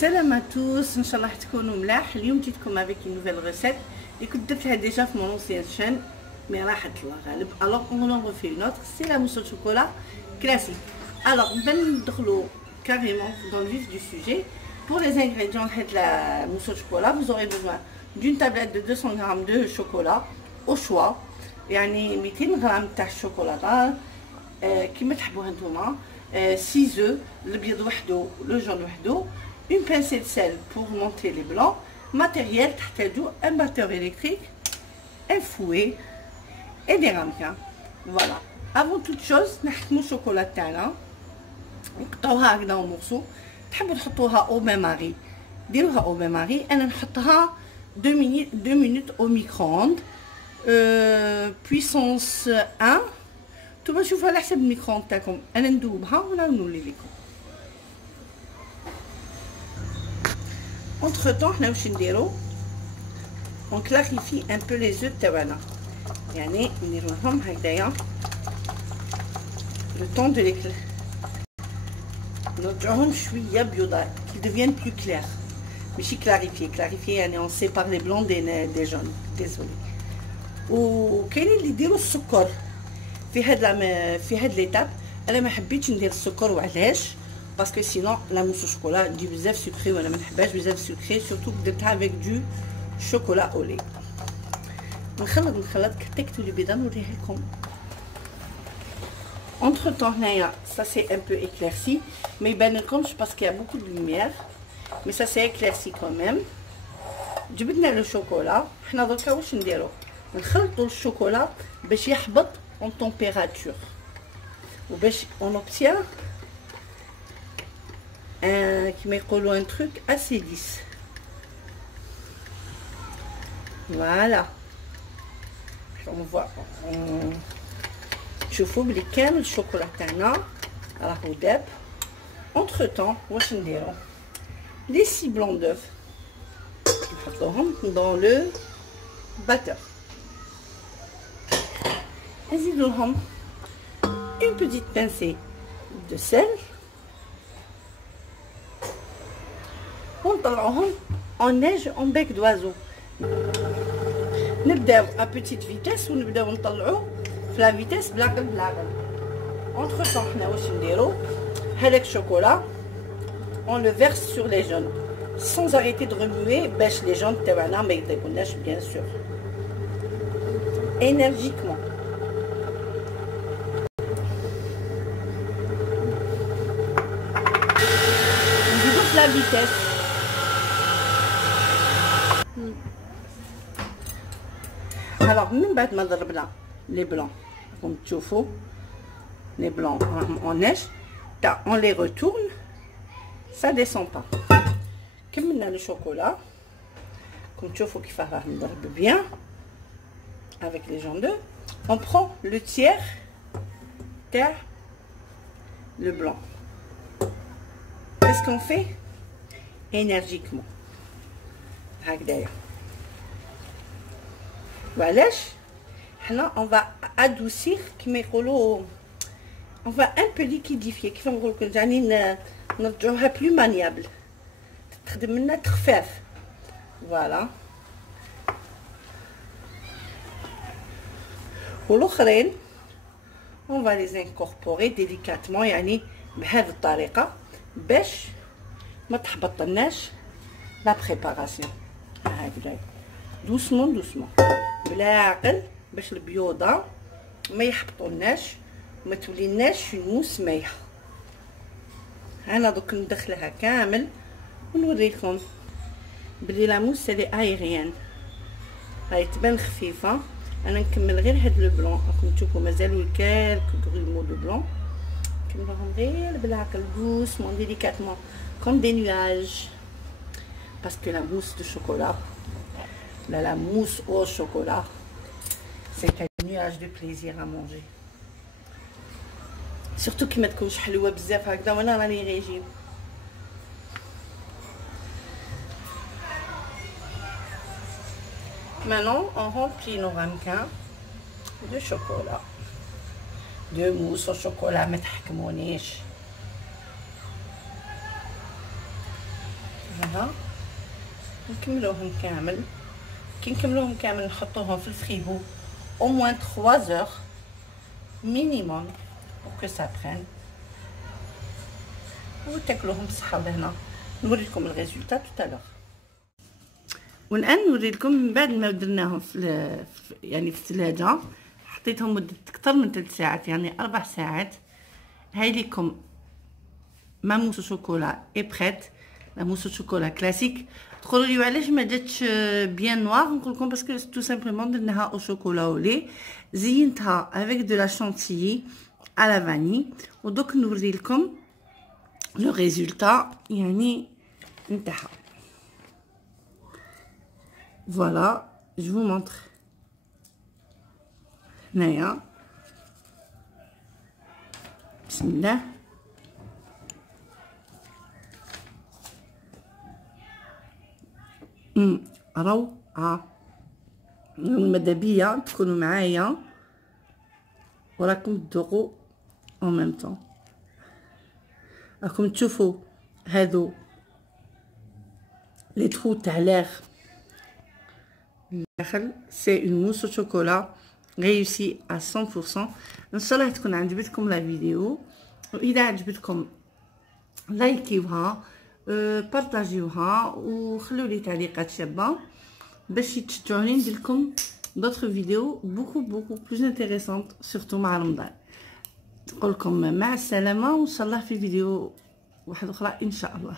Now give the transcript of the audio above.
Salam à tous, Inch'Allah تكونوا ملاح. اليوم جيتكم avec une nouvelle recette اللي كنت درتها ديجا في mon ancienne chaîne mais راحت الله غالب. Alors on en refait une autre, c'est la mousse au chocolat classique. Alors on va ندخلوا carrément dans le vif du sujet. Pour les ingrédients de la mousse au chocolat, vous aurez besoin d'une tablette de 200 g de chocolat au choix. يعني 200 g تاع الشوكولاته كيما تحبوها نتوما. 6 œufs, البيض وحده le jaune وحده. Une pincée de sel pour monter les blancs. Matériel, un batteur électrique, un fouet et des ramequins. Voilà. Avant toute chose, نحكموا الشوكولا تاعنا نقطعوها هكذا morceaux. تحبوا تحطوها au bain-marie ديروها au bain-marie. انا نحطها 2 minutes au micro-ondes puissance 1. نتوما شوفوا على حسب الميكرو تاعكم. انا ندوبها ولا نولي لكم. Entre temps, on clarifie un peu les œufs تاعنا. يعني نديروهم هكذايا le temps de les نرجعوهم شويه بيضاء qu'ils deviennent plus clairs. ماشي clarifier يعني on sépare les blancs des jaunes. désolé. وكاينين اللي يديروا السكر في هاد ليتاب. انا ما حبيتش ندير السكر. وعلاش؟ باسكو سينون لا موس او شوكولا تجي بزاف سكري وانا ما نحبهاش بزاف سكري. سورتو درتها افيك دو شوكولا اولي. نخلط كتكتو البيضه نوريها لكم. Entre temps هنايا ça c'est un peu éclairci mais يبان لكمش باسكو y a beaucoup de lumière mais ça c'est éclairci quand même. جبدنا لو شوكولا. حنا دركا واش نديرو؟ نخلطوا الشوكولا باش يحبط en température وباش on obtient كيما يقولوا un truc assez lisse. Voilà. On voit شوفوا بلي كامل الشوكولا تاعنا راهو داب. entre temps واش نديرو؟ les 6 blancs d'œufs نحطوهم dans le batteur. نزيدو لهم une petite pincée de sel ونطلعوهم en neige en bec d'oiseau. نبداو à petite vitesse ونبداو نطلعو في لا فيتاس بالعقل. entre temps حنا واش نديرو؟ هذاك الشوكولا on le verse sur les jaunes sans arrêter de remuer باش les jaunes تاعنا ما يطيبوناش bien sûr. énergiquement. نزيدو في لا فيتاس. alors من بعد ما ضربنا لي بلون راكم تشوفوا لي بلون راهم en neige تاع on les retourne ça descend pas. كملنا لو شوكولا راكم تشوفوا كيفاه راه مضرب bien avec les jaunes d'œufs. on prend le tiers تاع le blanc. qu'est-ce qu'on fait? énergiquement هكذايا. وعلاش؟ حنا on va adoucir كيما يقولوا on va un peu liquidifier كيف نقول لكم يعني نرجعوها بلو مانيابل تخدم لنا تخفاف. فوالا. والاخرين on va les incorporer délicatement يعني بهذه الطريقه باش ما تحبطناش لا بريباراسيون. هكذا دوسمون بلا عقل باش البيوضه ما يحبطوناش وما توليناش موس مايحه. انا دوك ندخلها كامل ونوريكم بلي لا موس سي ايريان راهي تبان خفيفه. انا نكمل غير هاد لو بلون. راكم تشوفوا مازالوا الكالك غريمو دو بلون. نكملهم غير بالعقل دوسمون ديليكاتمون كوم دي نواج باسكو لا موس دو شوكولا la mousse au chocolat c'est un nuage de plaisir à manger. surtout كي ما تكونش حلوه بزاف هكذا وانا راني ريجيم. maintenant on remplit nos ramequins de chocolat de mousse au chocolat. ما تحكمونيش. هنا نكملوهم كامل. كي نكملوهم كامل نحطوهم في الفريغو au moins 3 heures minimum pour que ça prenne وتاكلوهم بصحه لهنا. نوريكم الريزولتا توتالور. والان نوريلكم من بعد ما درناهم يعني في الثلاجه، حطيتهم مده اكثر من 3 ساعات يعني 4 ساعات. هاي ليكم ما موس شوكولا اي بريت، لا موس شوكولا كلاسيك. تقولوا لي علاش ما جاتش بيان نوار؟ نقول لكم باسكو تو سامبلومون درناها او شوكولا او لي، زينتها افيك دو لا شانتيي على فاني. ودوك نوري لكم لو ريزولتا يعني نتاعها. فوالا جو فو مونطر هنايا. بسم الله. روعة. ماذا تكونوا معايا وراكم تذوقوا en même temps. راكم تشوفوا هادو لي ترو تاع لاغ داخل. سي اون موس او شوكولا ريوسي à 100%. ان شاء الله تكون عجبتكم لا فيديو، واذا عجبتكم لايكيوها، بارطاجيوها، وخلوا لي تعليقات شابه باش تشجعوني ندير لكم d'autres vidéos beaucoup plus intéressantes surtout مع رمضان. نقول لكم مع السلامه، وان شاء الله في فيديو واحد اخرى ان شاء الله.